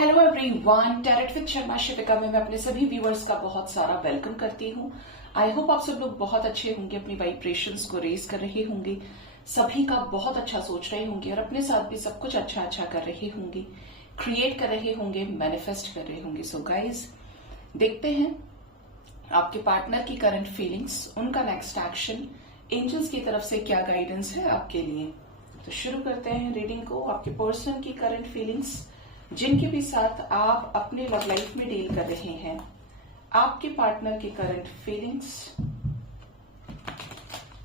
Hello everyone, tarot with Sharma Shivika में मैं अपने सभी व्यूअर्स का बहुत सारा वेलकम करती हूँ। आई होप आप सब लोग बहुत अच्छे होंगे, अपनी वाइब्रेशंस को रेज कर रहे होंगे, सभी का बहुत अच्छा सोच रहे होंगे और अपने साथ भी सब कुछ अच्छा अच्छा कर रहे होंगे, क्रिएट कर रहे होंगे, मैनिफेस्ट कर रहे होंगे। सो गाइज, देखते हैं आपके पार्टनर की करंट फीलिंग्स, उनका नेक्स्ट एक्शन, एंजल्स की तरफ से क्या गाइडेंस है आपके लिए। तो शुरू करते हैं रीडिंग को। आपके पर्सन की करंट फीलिंग्स, जिनके भी साथ आप अपने लव लाइफ में डील कर रहे हैं, आपके पार्टनर की करंट फीलिंग्स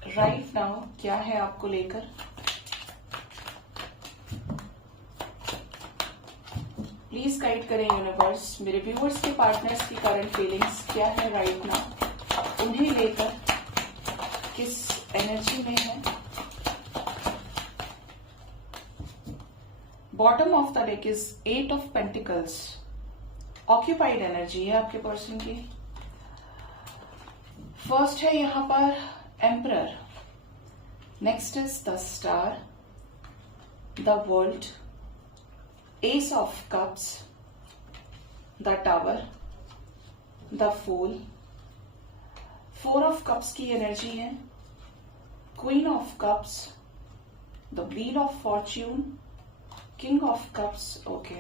राइट नाउ क्या है आपको लेकर। प्लीज गाइड करें यूनिवर्स, मेरे व्यूअर्स के पार्टनर्स की करंट फीलिंग्स क्या है राइट नाउ, उन्हें लेकर किस एनर्जी में है। Bottom of the deck is 8 of pentacles, occupied energy है आपके पर्सन की। फर्स्ट है यहां पर emperor, next is the star, the world, ace of cups, the tower, the fool, 4 of cups की एनर्जी है, queen of cups, the wheel of fortune, king of cups, okay,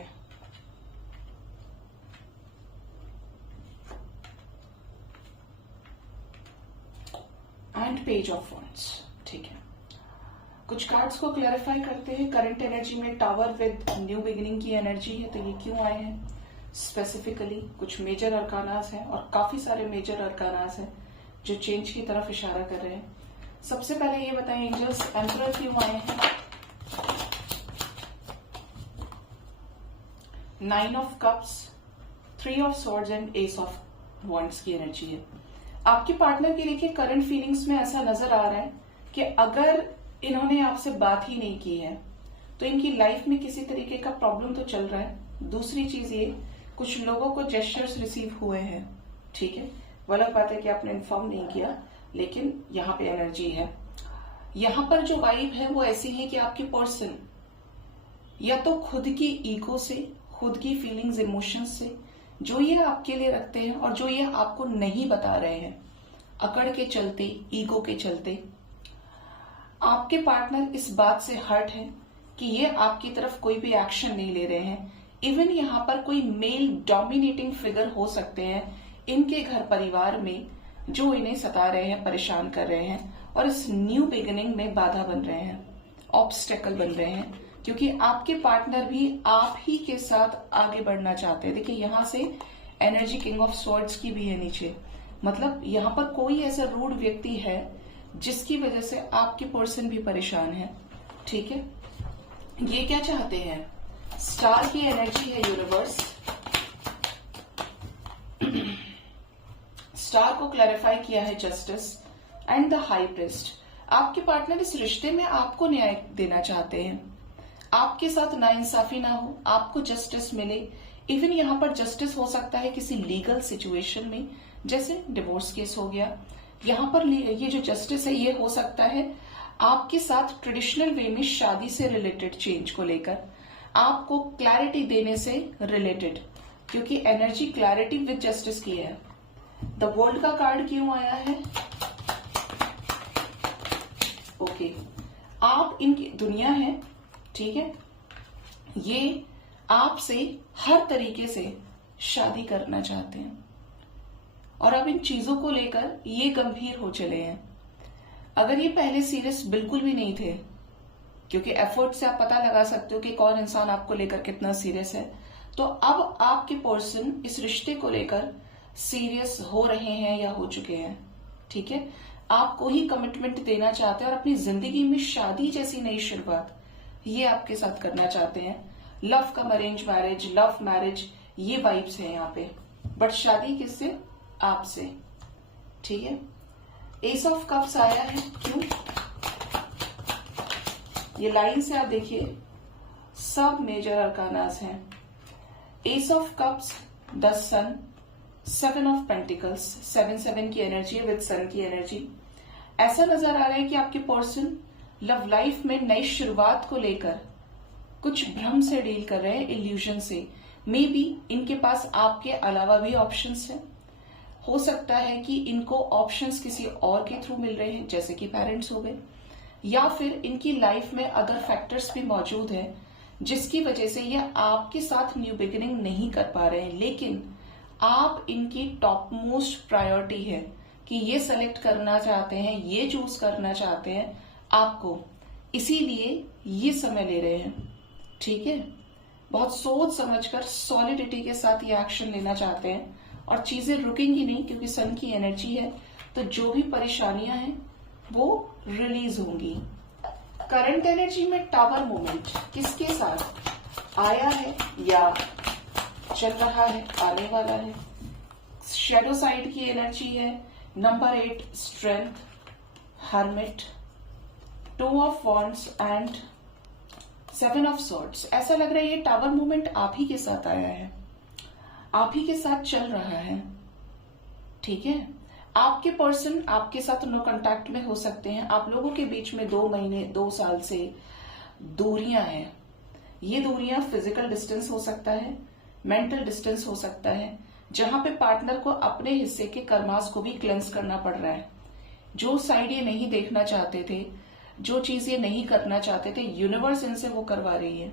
and page of wands. ठीक है, कुछ cards को clarify करते हैं। Current energy में tower with new beginning की एनर्जी है, तो ये क्यों आए हैं स्पेसिफिकली। कुछ मेजर अरकानास हैं और काफी सारे मेजर अरकानास हैं जो चेंज की तरफ इशारा कर रहे हैं। सबसे पहले ये बताएं एंजल्स, एम्परर क्यों आए हैं। 9 of cups, 3 of swords and S of wands की एनर्जी है। आपके पार्टनर की देखिए करंट फीलिंग्स में ऐसा नजर आ रहा है कि अगर इन्होंने आपसे बात ही नहीं की है तो इनकी लाइफ में किसी तरीके का प्रॉब्लम तो चल रहा है। दूसरी चीज ये, कुछ लोगों को जेस्चर्स रिसीव हुए हैं, ठीक है, वो अलग बात है कि आपने इन्फॉर्म नहीं किया, लेकिन यहाँ पे एनर्जी है। यहां पर जो वाइब है वो ऐसी है कि आपके पर्सन या तो खुद की ईगो से, खुद की फीलिंग्स, इमोशंस से जो ये आपके लिए रखते हैं और जो ये आपको नहीं बता रहे हैं, अकड़ के चलते, ईगो के चलते, आपके पार्टनर इस बात से हर्ट है कि ये आपकी तरफ कोई भी एक्शन नहीं ले रहे हैं। इवन यहाँ पर कोई मेल डोमिनेटिंग फिगर हो सकते हैं इनके घर परिवार में, जो इन्हें सता रहे हैं, परेशान कर रहे हैं और इस न्यू बिगिनिंग में बाधा बन रहे हैं, ऑब्स्टेकल बन रहे हैं, क्योंकि आपके पार्टनर भी आप ही के साथ आगे बढ़ना चाहते हैं। देखिए यहां से एनर्जी किंग ऑफ स्वॉर्ड्स की भी है नीचे, मतलब यहां पर कोई ऐसा रूड व्यक्ति है जिसकी वजह से आपके पर्सन भी परेशान है। ठीक है, ये क्या चाहते हैं, स्टार की एनर्जी है यूनिवर्स। स्टार को क्लैरिफाई किया है justice and the high priest. आपके पार्टनर इस रिश्ते में आपको न्याय देना चाहते हैं, आपके साथ नाइंसाफी ना हो, आपको जस्टिस मिले। इवन यहां पर जस्टिस हो सकता है किसी लीगल सिचुएशन में, जैसे डिवोर्स केस हो गया। यहां पर ये जो जस्टिस है ये हो सकता है आपके साथ ट्रेडिशनल वे में शादी से रिलेटेड चेंज को लेकर, आपको क्लैरिटी देने से रिलेटेड, क्योंकि एनर्जी क्लैरिटी विद जस्टिस की है। द वर्ल्ड का कार्ड क्यों आया है, ओके, आप इनकी दुनिया है, ठीक है, ये आपसे हर तरीके से शादी करना चाहते हैं और अब इन चीजों को लेकर ये गंभीर हो चले हैं। अगर ये पहले सीरियस बिल्कुल भी नहीं थे, क्योंकि एफर्ट से आप पता लगा सकते हो कि कौन इंसान आपको लेकर कितना सीरियस है, तो अब आपके पर्सन इस रिश्ते को लेकर सीरियस हो रहे हैं या हो चुके हैं। ठीक है, आपको ही कमिटमेंट देना चाहते हैं और अपनी जिंदगी में शादी जैसी नई शुरुआत ये आपके साथ करना चाहते हैं। लव कम अरेंज मैरिज, लव मैरिज, ये वाइब्स हैं यहाँ पे, बट शादी किससे, आपसे। ठीक है, एस ऑफ कप्स आया है, क्यों, ये लाइन से आप देखिए सब मेजर अरकानास हैं। Ace of cups, the sun, 7 of pentacles, 7 की एनर्जी है विद सन की एनर्जी। ऐसा नजर आ रहा है कि आपके पर्सन लव लाइफ में नई शुरुआत को लेकर कुछ भ्रम से डील कर रहे हैं, इल्यूजन से, मे बी इनके पास आपके अलावा भी ऑप्शंस हैं। हो सकता है कि इनको ऑप्शंस किसी और के थ्रू मिल रहे हैं, जैसे कि पेरेंट्स हो गए, या फिर इनकी लाइफ में अदर फैक्टर्स भी मौजूद हैं जिसकी वजह से ये आपके साथ न्यू बिगिनिंग नहीं कर पा रहे हैं। लेकिन आप इनकी टॉप मोस्ट प्रायोरिटी है कि ये सेलेक्ट करना चाहते हैं, ये चूज करना चाहते हैं आपको, इसीलिए ये समय ले रहे हैं। ठीक है, बहुत सोच समझकर सॉलिडिटी के साथ ये एक्शन लेना चाहते हैं और चीजें रुकेंगी नहीं, क्योंकि सन की एनर्जी है, तो जो भी परेशानियां हैं वो रिलीज होंगी। करंट एनर्जी में टावर मूवमेंट किसके साथ आया है या चल रहा है, आने वाला है? शेडो साइड की एनर्जी है। Number 8 strength, hermit, 2 of wands and 7 of swords. ऐसा लग रहा है ये टावर मूवमेंट आप ही के साथ आया है, आप ही के साथ चल रहा है। ठीक है, आपके पर्सन आपके साथ नो कांटेक्ट में हो सकते हैं। आप लोगों के बीच में 2 महीने 2 साल से दूरियां हैं। ये दूरियां फिजिकल डिस्टेंस हो सकता है, मेंटल डिस्टेंस हो सकता है, जहां पे पार्टनर को अपने हिस्से के कर्मास को भी क्लेंस करना पड़ रहा है। जो साइड ये नहीं देखना चाहते थे, जो चीज ये नहीं करना चाहते थे, यूनिवर्स इनसे वो करवा रही है।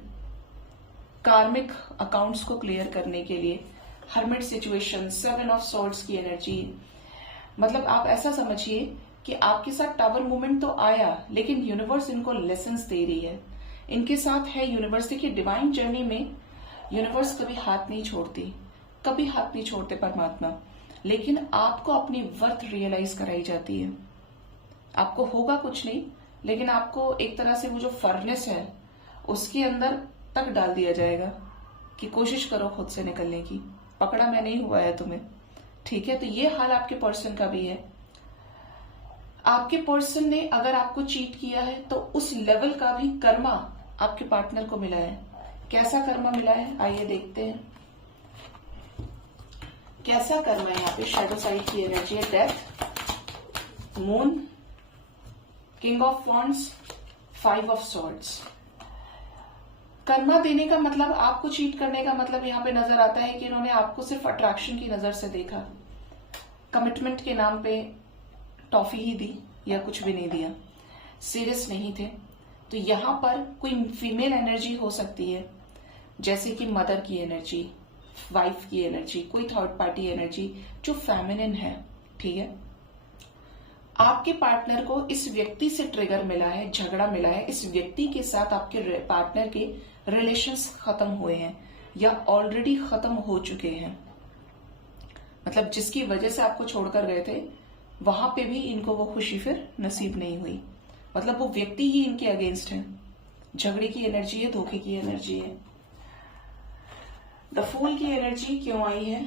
कार्मिक अकाउंट्स को क्लियर करने के लिए हर्मिट सिचुएशन, 7 ऑफ सॉर्ड्स की एनर्जी, मतलब आप ऐसा समझिए कि आपके साथ टावर मूवमेंट तो आया, लेकिन यूनिवर्स इनको लेसन्स दे रही है। इनके साथ है यूनिवर्स। देखिए, डिवाइन जर्नी में यूनिवर्स कभी हाथ नहीं छोड़ती, कभी हाथ नहीं छोड़ते परमात्मा, लेकिन आपको अपनी वर्थ रियलाइज कराई जाती है। आपको होगा कुछ नहीं, लेकिन आपको एक तरह से वो जो फर्नेस है उसके अंदर तक डाल दिया जाएगा कि कोशिश करो खुद से निकलने की, पकड़ा मैं नहीं हुआ है तुम्हें। ठीक है, तो ये हाल आपके पर्सन का भी है। आपके पर्सन ने अगर आपको चीट किया है तो उस लेवल का भी कर्मा आपके पार्टनर को मिला है। कैसा कर्मा मिला है, आइए देखते हैं कैसा कर्मा है। यहाँ पे शैडो साइड की एनर्जी है, death, moon, king of wands, 5 of swords. Karma देने का मतलब, आपको चीट करने का मतलब यहाँ पे नजर आता है कि इन्होंने आपको सिर्फ अट्रैक्शन की नजर से देखा, कमिटमेंट के नाम पे टॉफी ही दी या कुछ भी नहीं दिया, सीरियस नहीं थे। तो यहाँ पर कोई फीमेल एनर्जी हो सकती है, जैसे कि मदर की एनर्जी, वाइफ की एनर्जी, कोई थर्ड पार्टी एनर्जी जो फेमिनिन है। ठीक है, आपके पार्टनर को इस व्यक्ति से ट्रिगर मिला है, झगड़ा मिला है। इस व्यक्ति के साथ आपके पार्टनर के रिलेशंस खत्म हुए हैं या ऑलरेडी खत्म हो चुके हैं। मतलब जिसकी वजह से आपको छोड़कर गए थे, वहां पे भी इनको वो खुशी फिर नसीब नहीं हुई। मतलब वो व्यक्ति ही इनके अगेंस्ट है। झगड़े की एनर्जी है, धोखे की एनर्जी है। द फूल की एनर्जी क्यों आई है?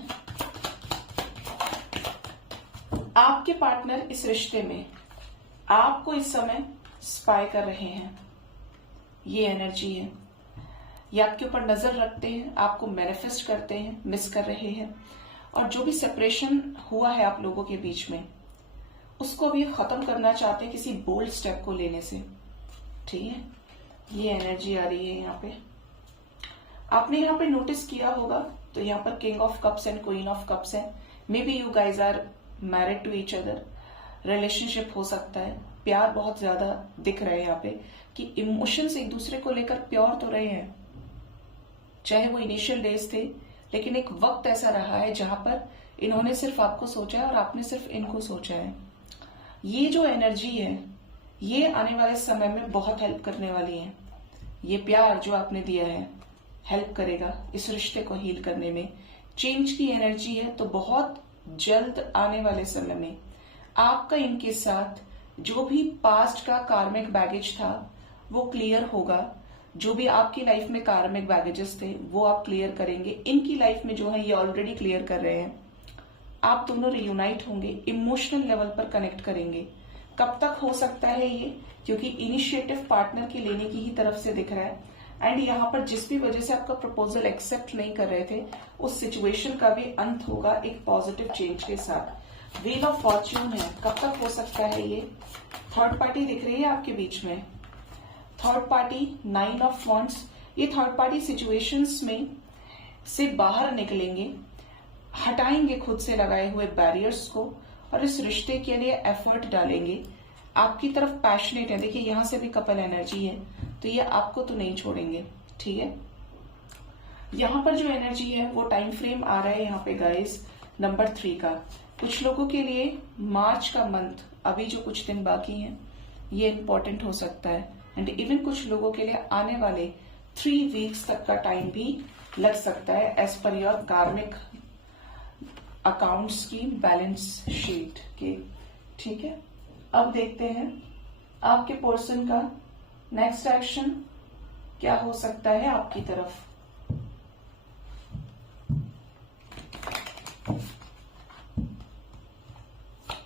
आपके पार्टनर इस रिश्ते में आपको इस समय स्पाई कर रहे हैं, ये एनर्जी है। ये आपके ऊपर नजर रखते हैं, आपको मैनिफेस्ट करते हैं, मिस कर रहे हैं, और जो भी सेपरेशन हुआ है आप लोगों के बीच में, उसको भी खत्म करना चाहते हैं किसी बोल्ड स्टेप को लेने से। ठीक है, ये एनर्जी आ रही है यहाँ पे। आपने यहाँ पे नोटिस किया होगा तो यहाँ पर king of cups and queen of cups है। Maybe you guys are married to each other, relationship हो सकता है, प्यार बहुत ज्यादा दिख रहा है यहाँ पे कि इमोशंस एक दूसरे को लेकर प्योर तो रहे हैं, चाहे वो इनिशियल डेज थे, लेकिन एक वक्त ऐसा रहा है जहां पर इन्होंने सिर्फ आपको सोचा है और आपने सिर्फ इनको सोचा है। ये जो एनर्जी है ये आने वाले समय में बहुत हेल्प करने वाली है। ये प्यार जो आपने दिया है हेल्प करेगा इस रिश्ते को हील करने में। चेंज की एनर्जी है, तो बहुत जल्द आने वाले समय में आपका इनके साथ जो भी पास्ट का कार्मिक बैगेज था वो क्लियर होगा। जो भी आपकी लाइफ में कार्मिक बैगेजेस थे वो आप क्लियर करेंगे। इनकी लाइफ में जो है ये ऑलरेडी क्लियर कर रहे हैं। आप दोनों रियूनाइट होंगे, इमोशनल लेवल पर कनेक्ट करेंगे। कब तक हो सकता है ये, क्योंकि इनिशिएटिव पार्टनर के लेने की ही तरफ से दिख रहा है। एंड यहाँ पर जिस भी वजह से आपका प्रपोजल एक्सेप्ट नहीं कर रहे थे, उस सिचुएशन का भी अंत होगा एक पॉजिटिव चेंज के साथ। व्हील ऑफ फॉर्च्यून है, कब तक हो सकता है ये? थर्ड पार्टी दिख रही है आपके बीच में, थर्ड पार्टी, 9 ऑफ वॉन्ड्स। ये थर्ड पार्टी सिचुएशंस में से बाहर निकलेंगे, हटाएंगे खुद से लगाए हुए बैरियर्स को और इस रिश्ते के लिए एफर्ट डालेंगे। आपकी तरफ पैशनेट है, देखिए यहां से भी कपल एनर्जी है, तो ये आपको तो नहीं छोड़ेंगे, ठीक है। यहाँ पर जो एनर्जी है वो टाइम फ्रेम आ रहा है यहाँ पे गाइस नंबर 3 का। कुछ लोगों के लिए मार्च का मंथ, अभी जो कुछ दिन बाकी हैं, ये इंपॉर्टेंट हो सकता है। एंड इवन कुछ लोगों के लिए आने वाले 3 वीक्स तक का टाइम भी लग सकता है एज पर योर कार्मिक अकाउंट्स की बैलेंस शीट के, ठीक है। अब देखते हैं आपके पर्सन का नेक्स्ट एक्शन क्या हो सकता है आपकी तरफ।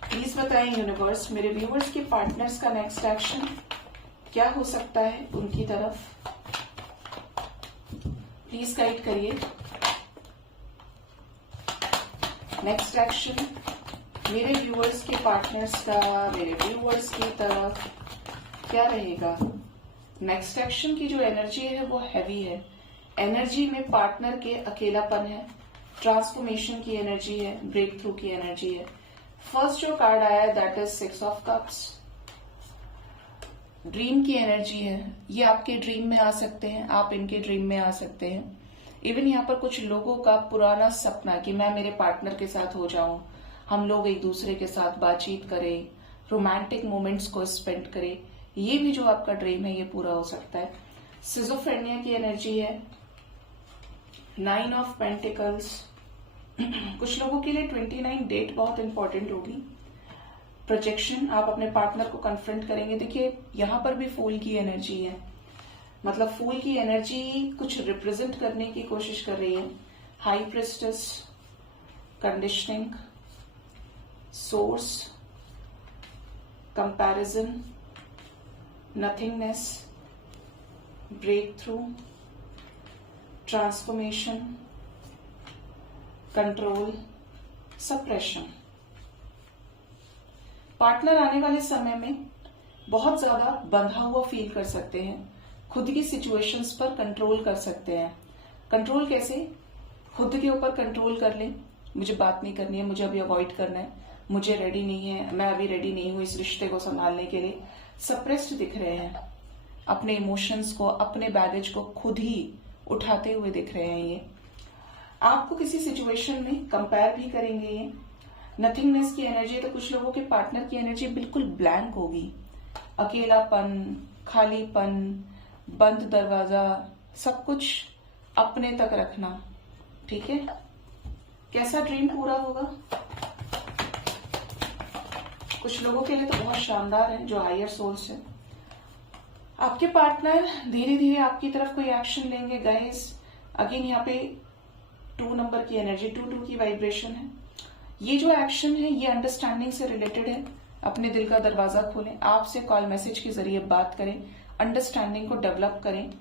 प्लीज बताएं यूनिवर्स, मेरे व्यूअर्स के पार्टनर्स का नेक्स्ट एक्शन क्या हो सकता है उनकी तरफ। प्लीज गाइड करिए। नेक्स्ट एक्शन मेरे व्यूअर्स के पार्टनर्स का मेरे व्यूअर्स की तरफ क्या रहेगा। नेक्स्ट एक्शन की जो एनर्जी है वो हैवी है। एनर्जी में पार्टनर के अकेलापन है, ट्रांसफॉर्मेशन की एनर्जी है, ब्रेक थ्रू की एनर्जी है। फर्स्ट जो कार्ड आया है that is 6 of cups. Dream की एनर्जी है, ये आपके ड्रीम में आ सकते हैं, आप इनके ड्रीम में आ सकते हैं। इवन यहाँ पर कुछ लोगों का पुराना सपना कि मैं मेरे पार्टनर के साथ हो जाऊं, हम लोग एक दूसरे के साथ बातचीत करें, रोमांटिक मोमेंट्स को स्पेंड करें, ये भी जो आपका ड्रीम है ये पूरा हो सकता है। सिजोफ्रेनिया की एनर्जी है, 9 ऑफ पेंटिकल्स। कुछ लोगों के लिए 29 डेट बहुत इंपॉर्टेंट होगी। प्रोजेक्शन, आप अपने पार्टनर को कन्फ्रंट करेंगे। देखिए यहां पर भी फूल की एनर्जी है, मतलब फूल की एनर्जी कुछ रिप्रेजेंट करने की कोशिश कर रही है। High priestess, conditioning, source, comparison, nothingness, break through, transformation, control, suppression. Partner आने वाले समय में बहुत ज्यादा बंधा हुआ फील कर सकते हैं, खुद की सिचुएशंस पर कंट्रोल कर सकते हैं। कंट्रोल कैसे? खुद के ऊपर कंट्रोल कर लें, मुझे बात नहीं करनी है, मुझे अभी अवॉइड करना है, मुझे रेडी नहीं है, मैं अभी रेडी नहीं हूं इस रिश्ते को संभालने के लिए। सप्रेस्ड दिख रहे हैं, अपने इमोशंस को, अपने बैगेज को खुद ही उठाते हुए दिख रहे हैं। ये आपको किसी सिचुएशन में कंपेयर भी करेंगे। ये नथिंगनेस की एनर्जी है, तो कुछ लोगों के पार्टनर की एनर्जी बिल्कुल ब्लैंक होगी, अकेलापन, खालीपन, बंद दरवाजा, सब कुछ अपने तक रखना, ठीक है। कैसा ड्रीम पूरा होगा? कुछ लोगों के लिए तो बहुत शानदार है, जो हायर सोल्स है। आपके पार्टनर धीरे धीरे आपकी तरफ कोई एक्शन लेंगे गाइस। अगेन यहाँ पे 2 नंबर की एनर्जी, 2 की वाइब्रेशन है। ये जो एक्शन है ये अंडरस्टैंडिंग से रिलेटेड है। अपने दिल का दरवाजा खोलें, आपसे कॉल मैसेज के जरिए बात करें, अंडरस्टैंडिंग को डेवलप करें।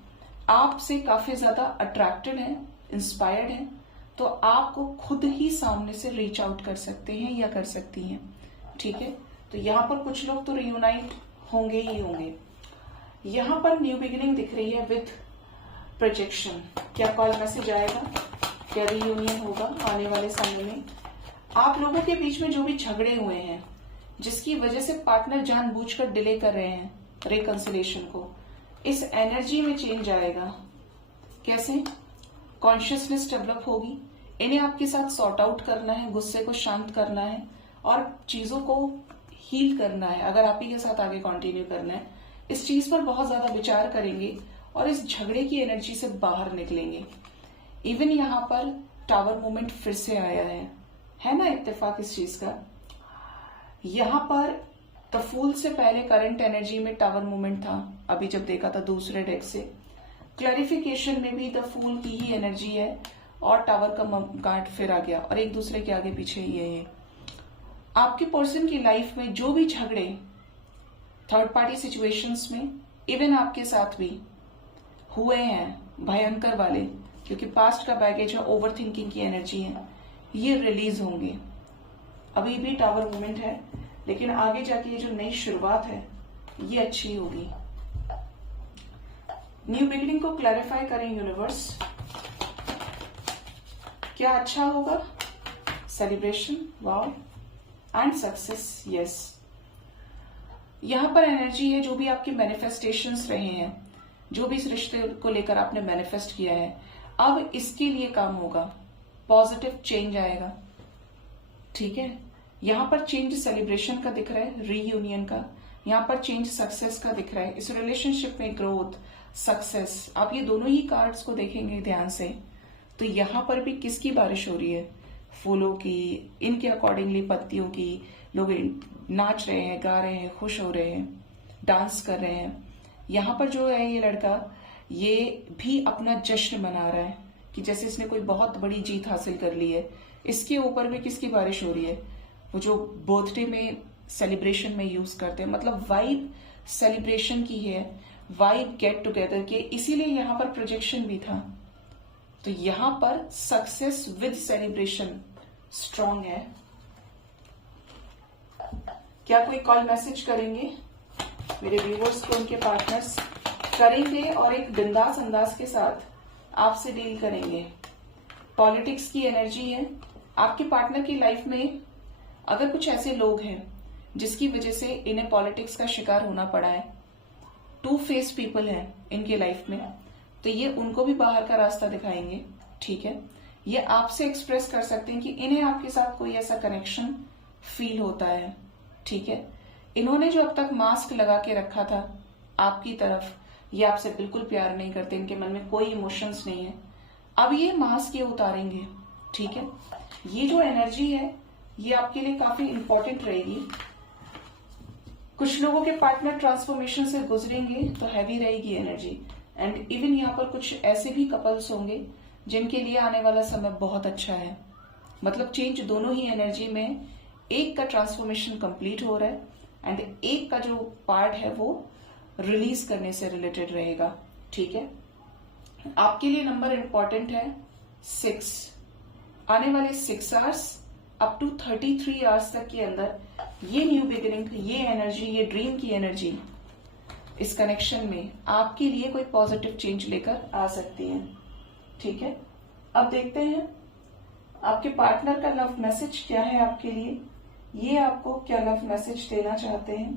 आपसे काफी ज्यादा अट्रैक्टेड है, इंस्पायर्ड है, तो आपको खुद ही सामने से रीच आउट कर सकते हैं या कर सकती हैं, ठीक है। तो यहाँ पर कुछ लोग तो रियूनाइट होंगे ही होंगे। यहाँ पर न्यू बिगिनिंग दिख रही है विथ प्रोजेक्शन। क्या कॉल मैसेज आएगा? क्या रियूनियन होगा आने वाले समय में? आप लोगों के बीच में जो भी झगड़े हुए हैं, जिसकी वजह से पार्टनर जानबूझकर डिले कर रहे हैं रिकंसिलेशन को, इस एनर्जी में चेंज आएगा। कैसे? कॉन्शियसनेस डेवलप होगी, इन्हें आपके साथ सॉर्ट आउट करना है, गुस्से को शांत करना है और चीजों को हील करना है। अगर आप ही के साथ आगे कंटिन्यू करना है, इस चीज पर बहुत ज्यादा विचार करेंगे और इस झगड़े की एनर्जी से बाहर निकलेंगे। इवन यहाँ पर टावर मूवमेंट फिर से आया है ना इत्तेफाक इस चीज का। यहाँ पर द फूल से पहले करंट एनर्जी में टावर मूवमेंट था, अभी जब देखा था दूसरे डेक से। क्लैरिफिकेशन में भी द फूल की ही एनर्जी है और टावर का कार्ड फिर आ गया और एक दूसरे के आगे पीछे ही है। आपके पर्सन की लाइफ में जो भी झगड़े थर्ड पार्टी सिचुएशंस में, इवन आपके साथ भी हुए हैं भयंकर वाले, क्योंकि पास्ट का बैगेज है, ओवर थिंकिंग की एनर्जी है, ये रिलीज होंगे। अभी भी टावर मूवमेंट है, लेकिन आगे जाके ये जो नई शुरुआत है ये अच्छी होगी। न्यू बिगिनिंग को क्लैरिफाई करें यूनिवर्स। क्या अच्छा होगा? Celebration, wow, and success, yes. यहां पर एनर्जी है, जो भी आपके मैनिफेस्टेशंस रहे हैं, जो भी इस रिश्ते को लेकर आपने मैनिफेस्ट किया है, अब इसके लिए काम होगा, पॉजिटिव चेंज आएगा। ठीक है, यहां पर चेंज सेलिब्रेशन का दिख रहा है, रीयूनियन का। यहां पर चेंज सक्सेस का दिख रहा है। इस रिलेशनशिप में ग्रोथ, सक्सेस, आप ये दोनों ही कार्ड्स को देखेंगे ध्यान से, तो यहां पर भी किसकी बारिश हो रही है? फूलों की, इनके अकॉर्डिंगली पत्तियों की। लोग नाच रहे हैं, गा रहे हैं, खुश हो रहे हैं, डांस कर रहे हैं। यहां पर जो है ये लड़का, ये भी अपना जश्न मना रहा है कि जैसे इसने कोई बहुत बड़ी जीत हासिल कर ली है। इसके ऊपर भी किसकी बारिश हो रही है? वो जो बर्थडे में सेलिब्रेशन में यूज करते हैं, मतलब वाइब सेलिब्रेशन की है, वाइब गेट टुगेदर के, इसीलिए यहां पर प्रोजेक्शन भी था। तो यहां पर सक्सेस विद सेलिब्रेशन स्ट्रांग है। क्या कोई कॉल मैसेज करेंगे मेरे व्यूवर्स को? उनके पार्टनर्स करेंगे और एक बिंदास अंदाज के साथ आपसे डील करेंगे। पॉलिटिक्स की एनर्जी है। आपके पार्टनर की लाइफ में अगर कुछ ऐसे लोग हैं जिसकी वजह से इन्हें पॉलिटिक्स का शिकार होना पड़ा है, टू फेस पीपल हैं इनके लाइफ में, तो ये उनको भी बाहर का रास्ता दिखाएंगे। ठीक है, ये आपसे एक्सप्रेस कर सकते हैं कि इन्हें आपके साथ कोई ऐसा कनेक्शन फील होता है। ठीक है, इन्होंने जो अब तक मास्क लगा के रखा था आपकी तरफ, ये आपसे बिल्कुल प्यार नहीं करते, इनके मन में कोई इमोशंस नहीं है, अब ये मास्क ये उतारेंगे। ठीक है, ये जो एनर्जी है ये आपके लिए काफी इंपॉर्टेंट रहेगी। कुछ लोगों के पार्टनर ट्रांसफॉर्मेशन से गुजरेंगे तो हैवी रहेगी एनर्जी। एंड इवन यहाँ पर कुछ ऐसे भी कपल्स होंगे जिनके लिए आने वाला समय बहुत अच्छा है। मतलब चेंज दोनों ही एनर्जी में, एक का ट्रांसफॉर्मेशन कंप्लीट हो रहा है एंड एक का जो पार्ट है वो रिलीज करने से रिलेटेड रहेगा। ठीक है, आपके लिए नंबर इंपॉर्टेंट है 6। आने वाले 6 आवर्स अप टू 33 आवर्स तक के अंदर ये न्यू बिगिनिंग, ये एनर्जी, ये ड्रीम की एनर्जी इस कनेक्शन में आपके लिए कोई पॉजिटिव चेंज लेकर आ सकती है। ठीक है, अब देखते हैं आपके पार्टनर का लव मैसेज क्या है आपके लिए। ये आपको क्या लव मैसेज देना चाहते हैं?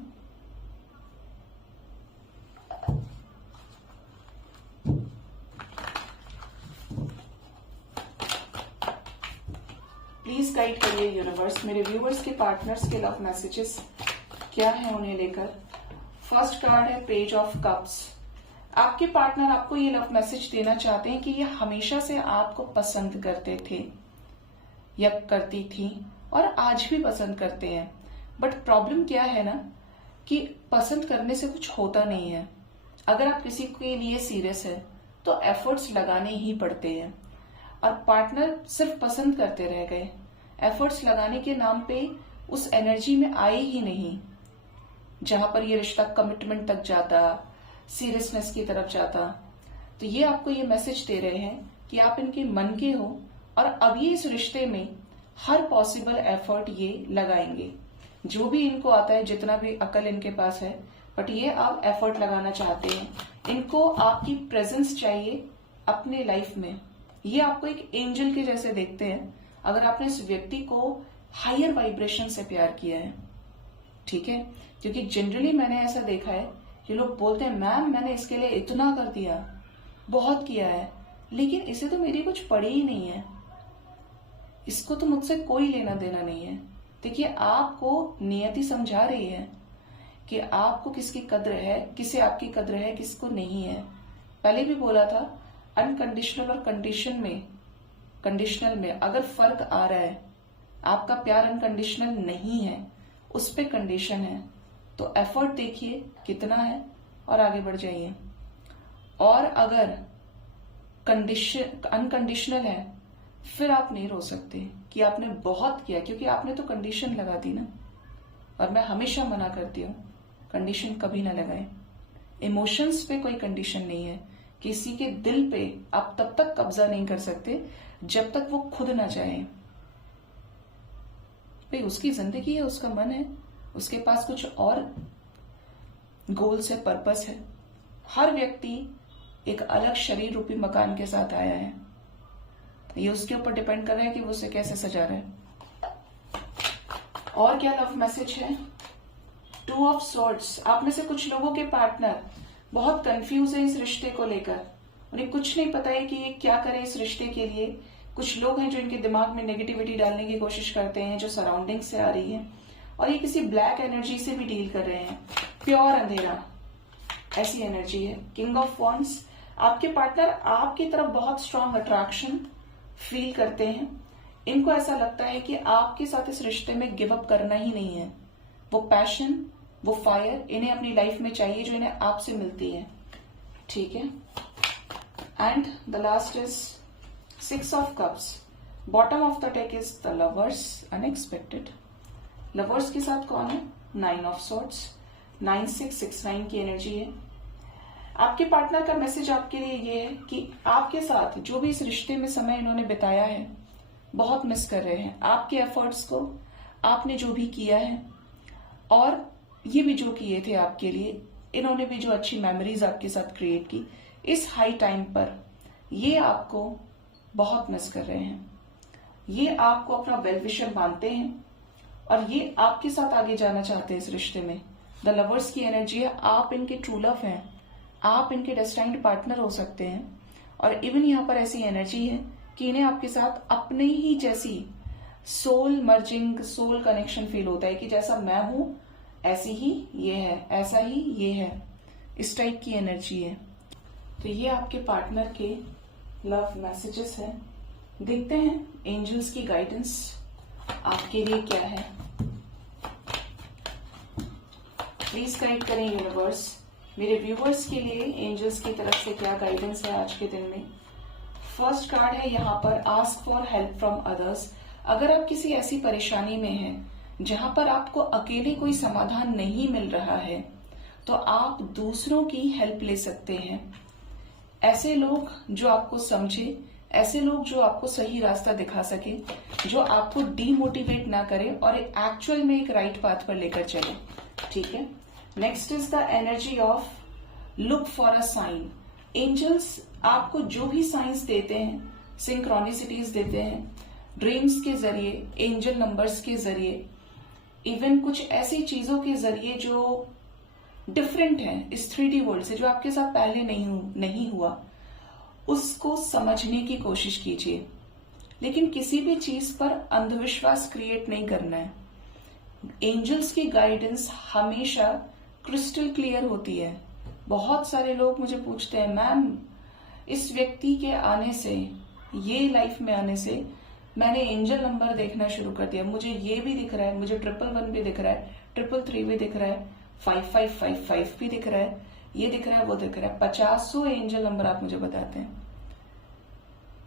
प्लीज गाइड करिए यूनिवर्स, मेरे व्यूवर्स के पार्टनर्स के लव मैसेजेस क्या है उन्हें लेकर। फर्स्ट कार्ड है पेज ऑफ कप्स। आपके पार्टनर आपको ये लव मैसेज देना चाहते हैं कि ये हमेशा से आपको पसंद करते थे या करती थी और आज भी पसंद करते हैं, बट प्रॉब्लम क्या है ना कि पसंद करने से कुछ होता नहीं है। अगर आप किसी के लिए सीरियस है तो एफर्ट्स लगाने ही पड़ते हैं, और पार्टनर सिर्फ पसंद करते रह गए, एफर्ट्स लगाने के नाम पे उस एनर्जी में आए ही नहीं जहां पर ये रिश्ता कमिटमेंट तक जाता, सीरियसनेस की तरफ जाता। तो ये आपको ये मैसेज दे रहे हैं कि आप इनके मन के हो और अब ये इस रिश्ते में हर पॉसिबल एफर्ट ये लगाएंगे, जो भी इनको आता है, जितना भी अकल इनके पास है, बट ये आप एफर्ट लगाना चाहते हैं। इनको आपकी प्रेजेंस चाहिए अपने लाइफ में। ये आपको एक एंजल के जैसे देखते हैं अगर आपने इस व्यक्ति को हायर वाइब्रेशन से प्यार किया है। ठीक है, क्योंकि जनरली मैंने ऐसा देखा है कि लोग बोलते हैं मैम मैंने इसके लिए इतना कर दिया, बहुत किया है, लेकिन इसे तो मेरी कुछ पड़ी ही नहीं है, इसको तो मुझसे कोई लेना देना नहीं है। देखिए, आपको नियति समझा रही है कि आपको किसकी कद्र है, किसे आपकी कद्र है, किसको नहीं है। पहले भी बोला था अनकंडीशनल और कंडीशनल में अगर फर्क आ रहा है, आपका प्यार अनकंडीशनल नहीं है, उस पे कंडीशन है, तो एफर्ट देखिए कितना है और आगे बढ़ जाइए। और अगर अनकंडीशनल है फिर आप नहीं रो सकते कि आपने बहुत किया, क्योंकि आपने तो कंडीशन लगा दी ना। और मैं हमेशा मना करती हूं, कंडीशन कभी ना लगाएं। इमोशंस पे कोई कंडीशन नहीं है। किसी के दिल पे आप तब तक कब्जा नहीं कर सकते जब तक वो खुद ना चाहे। भाई उसकी जिंदगी है, उसका मन है, उसके पास कुछ और गोल्स है, पर्पस है। हर व्यक्ति एक अलग शरीर रूपी मकान के साथ आया है, ये उसके ऊपर डिपेंड कर रहा है कि वो उसे कैसे सजा रहा है। और क्या लव मैसेज है? 2 ऑफ स्वॉर्ड्स। आप में से कुछ लोगों के पार्टनर बहुत कंफ्यूज है इस रिश्ते को लेकर, उन्हें कुछ नहीं पता है कि ये क्या करें इस रिश्ते के लिए। कुछ लोग हैं जो इनके दिमाग में नेगेटिविटी डालने की कोशिश करते हैं, जो सराउंडिंग से आ रही है, और ये किसी ब्लैक एनर्जी से भी डील कर रहे हैं, प्योर अंधेरा, ऐसी एनर्जी है। King of wands. आपके पार्टनर आपकी तरफ बहुत स्ट्रांग अट्रैक्शन फील करते हैं। इनको ऐसा लगता है कि आपके साथ इस रिश्ते में गिव अप करना ही नहीं है। वो पैशन, वो फायर इन्हें अपनी लाइफ में चाहिए जो इन्हें आपसे मिलती है। ठीक है। And the last is 6 of cups. Bottom of the deck is the lovers, unexpected. Lovers के साथ कौन है? 9 ऑफ सॉर्ड्स। 9669 की एनर्जी है। आपके पार्टनर का मैसेज आपके लिए ये है कि आपके साथ जो भी इस रिश्ते में समय इन्होंने बिताया है बहुत मिस कर रहे हैं आपके एफर्ट्स को, आपने जो भी किया है, और ये भी जो किए थे आपके लिए, इन्होंने भी जो अच्छी मेमोरीज आपके साथ क्रिएट की इस हाई टाइम पर, ये आपको बहुत मिस कर रहे हैं। ये आपको अपना वेल विशर मानते हैं और ये आपके साथ आगे जाना चाहते हैं इस रिश्ते में। द लवर्स की एनर्जी है, आप इनके ट्रू लव हैं, आप इनके डेस्टाइन्ड पार्टनर हो सकते हैं। और इवन यहाँ पर ऐसी एनर्जी है कि इन्हें आपके साथ अपने ही जैसी soul merging, soul connection feel होता है कि जैसा मैं हूं ऐसी ही ये है, ऐसा ही ये है, इस टाइप की एनर्जी है। तो ये आपके पार्टनर के लव मैसेजेस हैं। देखते हैं एंजल्स की गाइडेंस आपके लिए क्या है। प्लीज गाइड करें यूनिवर्स, मेरे व्यूवर्स के लिए एंजल्स की तरफ से क्या गाइडेंस है आज के दिन में। फर्स्ट कार्ड है यहाँ पर, ask for help from others. अगर आप किसी ऐसी परेशानी में हैं जहां पर आपको अकेले कोई समाधान नहीं मिल रहा है, तो आप दूसरों की हेल्प ले सकते हैं। ऐसे लोग जो आपको समझे, ऐसे लोग जो आपको सही रास्ता दिखा सके, जो आपको डीमोटिवेट ना करे और एक्चुअल में एक राइट पाथ पर लेकर चले। ठीक है। Next is the energy of look for a sign. Angels आपको जो भी साइंस देते हैं, सिंक्रोनिसिटीज देते हैं, ड्रीम्स के जरिए, एंजल नंबर्स के जरिए, इवन कुछ ऐसी चीजों के जरिए जो डिफरेंट है इस 3D वर्ल्ड से, जो आपके साथ पहले नहीं हुआ, उसको समझने की कोशिश कीजिए। लेकिन किसी भी चीज पर अंधविश्वास क्रिएट नहीं करना है। एंजल्स की गाइडेंस हमेशा क्रिस्टल क्लियर होती है। बहुत सारे लोग मुझे पूछते हैं, मैम इस व्यक्ति के आने से, ये लाइफ में आने से मैंने एंजल नंबर देखना शुरू कर दिया, मुझे ये भी दिख रहा है, मुझे 111 भी दिख रहा है, 333 भी दिख रहा है, 5555 भी दिख रहा है, ये दिख रहा है, वो दिख रहा है। 50 एंजल नंबर आप मुझे बताते हैं।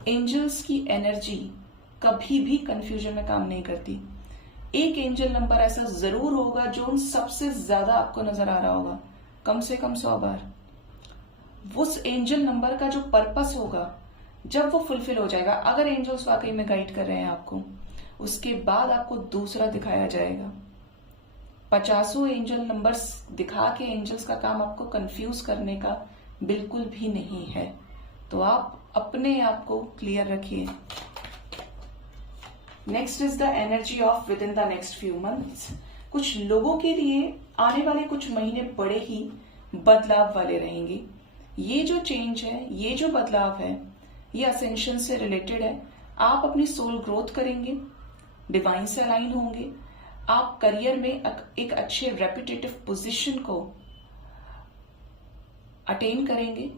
एंजल्स की एनर्जी कभी भी कंफ्यूजन में काम नहीं करती। एक एंजल नंबर ऐसा जरूर होगा जो उन सबसे ज्यादा आपको नजर आ रहा होगा, कम से कम 100 बार। उस एंजल नंबर का जो पर्पस होगा, जब वो फुलफिल हो जाएगा, अगर एंजल्स वाकई में गाइड कर रहे हैं आपको, उसके बाद आपको दूसरा दिखाया जाएगा। 50 एंजल नंबर्स दिखा के एंजल्स का काम आपको कंफ्यूज करने का बिल्कुल भी नहीं है। तो आप अपने आप को क्लियर रखिए। Next is the energy of with in the next few months. कुछ लोगों के लिए आने वाले कुछ महीने बड़े ही बदलाव वाले रहेंगे। ये जो चेंज है, ये जो बदलाव है, ये असेंशन से रिलेटेड है। आप अपनी सोल ग्रोथ करेंगे, डिवाइन से अलाइन होंगे, आप करियर में एक अच्छे रेपुटेटिव पोजीशन को अटेन करेंगे,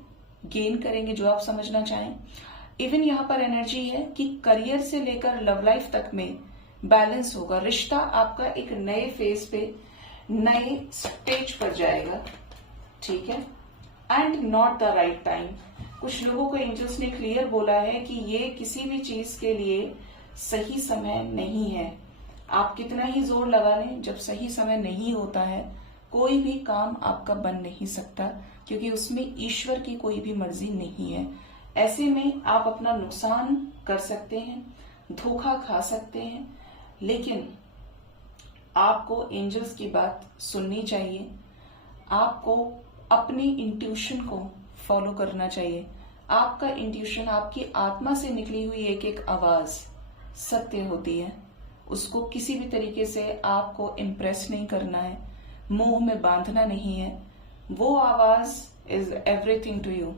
गेन करेंगे, जो आप समझना चाहें। इवन यहां पर एनर्जी है कि करियर से लेकर लव लाइफ तक में बैलेंस होगा। रिश्ता आपका एक नए फेज पे, नए स्टेज पर जाएगा। ठीक है। And not the right time. कुछ लोगों को एंजल्स ने क्लियर बोला है कि ये किसी भी चीज के लिए सही समय नहीं है। आप कितना ही जोर लगा लें, जब सही समय नहीं होता है, कोई भी काम आपका बन नहीं सकता, क्योंकि उसमें ईश्वर की कोई भी मर्जी नहीं है। ऐसे में आप अपना नुकसान कर सकते हैं, धोखा खा सकते हैं, लेकिन आपको एंजल्स की बात सुननी चाहिए। आपको अपनी इंट्यूशन को फॉलो करना चाहिए। आपका इंट्यूशन, आपकी आत्मा से निकली हुई एक एक आवाज सत्य होती है। उसको किसी भी तरीके से आपको इम्प्रेस नहीं करना है, मोह में बांधना नहीं है। वो आवाज इज एवरीथिंग टू यू,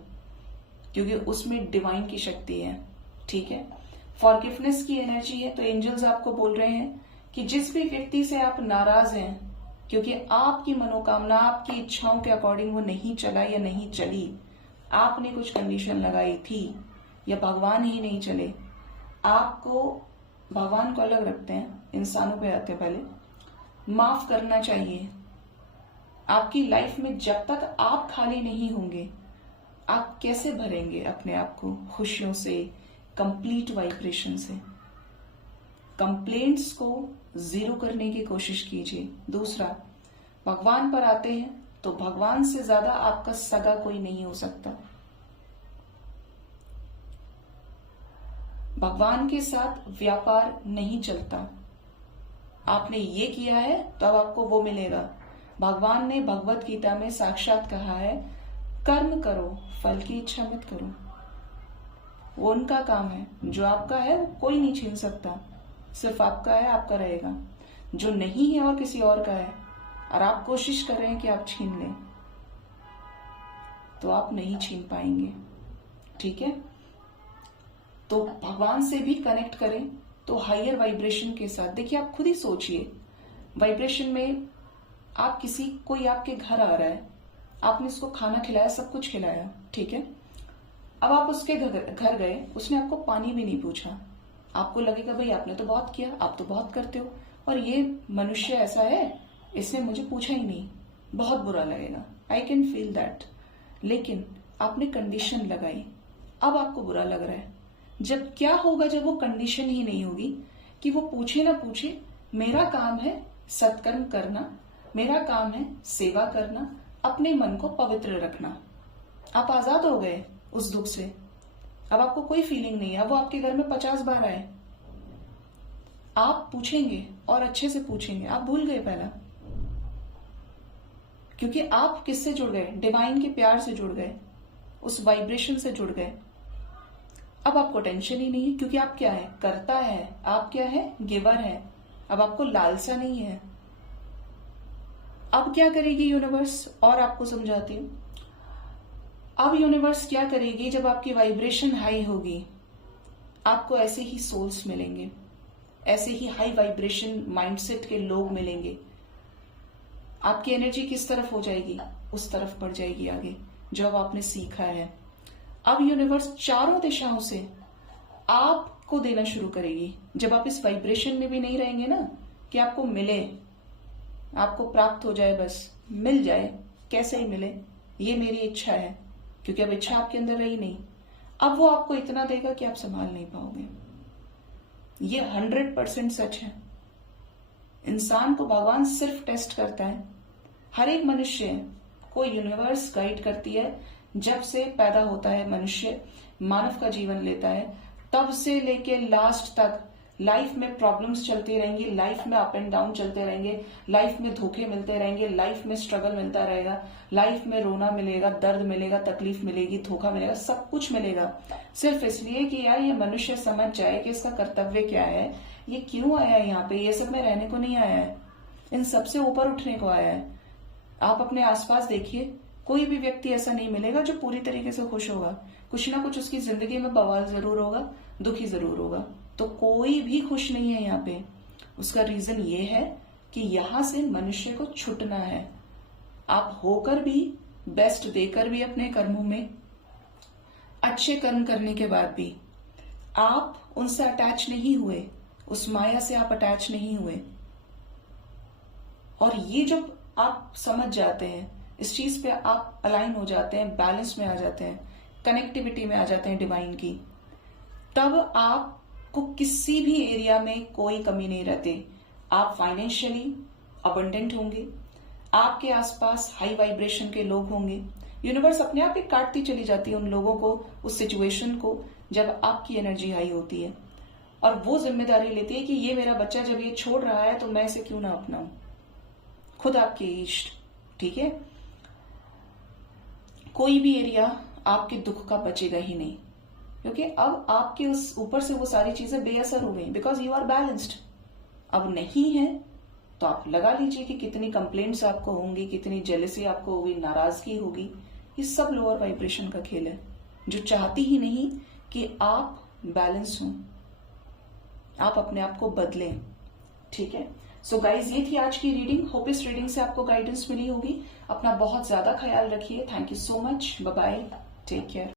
क्योंकि उसमें डिवाइन की शक्ति है। ठीक है, फॉरगिवनेस की एनर्जी है। तो एंजल्स आपको बोल रहे हैं कि जिस भी व्यक्ति से आप नाराज हैं, क्योंकि आपकी मनोकामना, आपकी इच्छाओं के अकॉर्डिंग वो नहीं चला या नहीं चली, आपने कुछ कंडीशन लगाई थी, या भगवान ही नहीं चले, आपको, भगवान को अलग रखते हैं, इंसानों पे आते हैं पहले, माफ करना चाहिए। आपकी लाइफ में जब तक आप खाली नहीं होंगे, आप कैसे भरेंगे अपने आप को खुशियों से, कंप्लीट वाइब्रेशन से। कंप्लेंट्स को जीरो करने की कोशिश कीजिए। दूसरा, भगवान पर आते हैं तो भगवान से ज्यादा आपका सगा कोई नहीं हो सकता। भगवान के साथ व्यापार नहीं चलता। आपने ये किया है तो अब आपको वो मिलेगा। भगवान ने भगवत गीता में साक्षात कहा है, कर्म करो, फल की इच्छा मत करो। वो उनका काम है, जो आपका है वो कोई नहीं छीन सकता, सिर्फ आपका है, आपका रहेगा। जो नहीं है और किसी और का है, और आप कोशिश कर रहे हैं कि आप छीन लें, तो आप नहीं छीन पाएंगे। ठीक है, तो भगवान से भी कनेक्ट करें तो हायर वाइब्रेशन के साथ। देखिए, आप खुद ही सोचिए, वाइब्रेशन में आप किसी, कोई आपके घर आ रहा है, आपने उसको खाना खिलाया, सब कुछ खिलाया, ठीक है। अब आप उसके घर गए, उसने आपको पानी भी नहीं पूछा, आपको लगेगा भाई आपने तो बहुत किया, आप तो बहुत करते हो, और ये मनुष्य ऐसा है, इसने मुझे पूछा ही नहीं, बहुत बुरा लगेगा। I can feel that. लेकिन आपने कंडीशन लगाई, अब आपको बुरा लग रहा है। जब क्या होगा, जब वो कंडीशन ही नहीं होगी कि वो पूछे ना पूछे, मेरा काम है सत्कर्म करना, मेरा काम है सेवा करना, अपने मन को पवित्र रखना। आप आजाद हो गए उस दुख से। अब आपको कोई फीलिंग नहीं है। अब वो आपके घर में 50 बार आए, आप पूछेंगे और अच्छे से पूछेंगे। आप भूल गए पहला, क्योंकि आप किससे जुड़ गए? डिवाइन के प्यार से जुड़ गए, उस वाइब्रेशन से जुड़ गए। अब आपको टेंशन ही नहीं है, क्योंकि आप क्या है? करता है। आप क्या है? गिवर है। अब आपको लालसा नहीं है। अब क्या करेगी यूनिवर्स? और आपको समझाती हूं। अब यूनिवर्स क्या करेगी? जब आपकी वाइब्रेशन हाई होगी, आपको ऐसे ही सोल्स मिलेंगे, ऐसे ही हाई वाइब्रेशन माइंडसेट के लोग मिलेंगे। आपकी एनर्जी किस तरफ हो जाएगी? उस तरफ बढ़ जाएगी आगे, जो अब आपने सीखा है। अब यूनिवर्स चारों दिशाओं से आपको देना शुरू करेगी। जब आप इस वाइब्रेशन में भी नहीं रहेंगे ना, कि आपको मिले, आपको प्राप्त हो जाए, बस मिल जाए, कैसे ही मिले, ये मेरी इच्छा है, क्योंकि अब इच्छा आपके अंदर रही नहीं। अब वो आपको इतना देगा कि आप संभाल नहीं पाओगे। ये 100% सच है। इंसान को भगवान सिर्फ टेस्ट करता है। हर एक मनुष्य को यूनिवर्स गाइड करती है। जब से पैदा होता है मनुष्य, मानव का जीवन लेता है, तब से लेके लास्ट तक लाइफ में प्रॉब्लम्स चलती रहेंगी, लाइफ में अप एंड डाउन चलते रहेंगे, लाइफ में धोखे मिलते रहेंगे, लाइफ में स्ट्रगल मिलता रहेगा, लाइफ में रोना मिलेगा, दर्द मिलेगा, तकलीफ मिलेगी, धोखा मिलेगा, सब कुछ मिलेगा। सिर्फ इसलिए कि यार ये मनुष्य समझ जाए कि इसका कर्तव्य क्या है, ये क्यों आया है यहाँ पे। ये सब में रहने को नहीं आया है, इन सबसे ऊपर उठने को आया है। आप अपने आसपास देखिए, कोई भी व्यक्ति ऐसा नहीं मिलेगा जो पूरी तरीके से खुश होगा। कुछ ना कुछ उसकी जिंदगी में बवाल जरूर होगा, दुखी जरूर होगा। तो कोई भी खुश नहीं है यहाँ पे। उसका रीजन ये है कि यहां से मनुष्य को छुटना है। आप होकर भी, बेस्ट देकर भी अपने कर्मों में, अच्छे कर्म करने के बाद भी आप उनसे अटैच नहीं हुए, उस माया से आप अटैच नहीं हुए। और ये जब आप समझ जाते हैं, इस चीज पे आप अलाइन हो जाते हैं, बैलेंस में आ जाते हैं, कनेक्टिविटी में आ जाते हैं डिवाइन की, तब आपको किसी भी एरिया में कोई कमी नहीं रहती। आप फाइनेंशियली अबंडेंट होंगे, आपके आसपास हाई वाइब्रेशन के लोग होंगे। यूनिवर्स अपने आप ही काटती चली जाती है उन लोगों को, उस सिचुएशन को, जब आपकी एनर्जी हाई होती है। और वो जिम्मेदारी लेती है कि ये मेरा बच्चा जब ये छोड़ रहा है तो मैं इसे क्यों ना अपनाऊं। खुद आपके इष्ट, ठीक है। कोई भी एरिया आपके दुख का बचेगा ही नहीं, क्योंकि अब आपके उस ऊपर से वो सारी चीजें बेअसर हो गई, बिकॉज यू आर बैलेंस्ड। अब नहीं है तो आप लगा लीजिए कि कितनी कंप्लेंट्स आपको होंगी, कितनी जेलसी आपको होगी, नाराजगी होगी। ये सब लोअर वाइब्रेशन का खेल है, जो चाहती ही नहीं कि आप बैलेंस हो, आप अपने आप को बदलें। ठीक है, सो गाइज ये थी आज की रीडिंग। होप इस रीडिंग से आपको गाइडेंस मिली होगी। अपना बहुत ज्यादा ख्याल रखिए। Thank you so much. Bye bye, take care.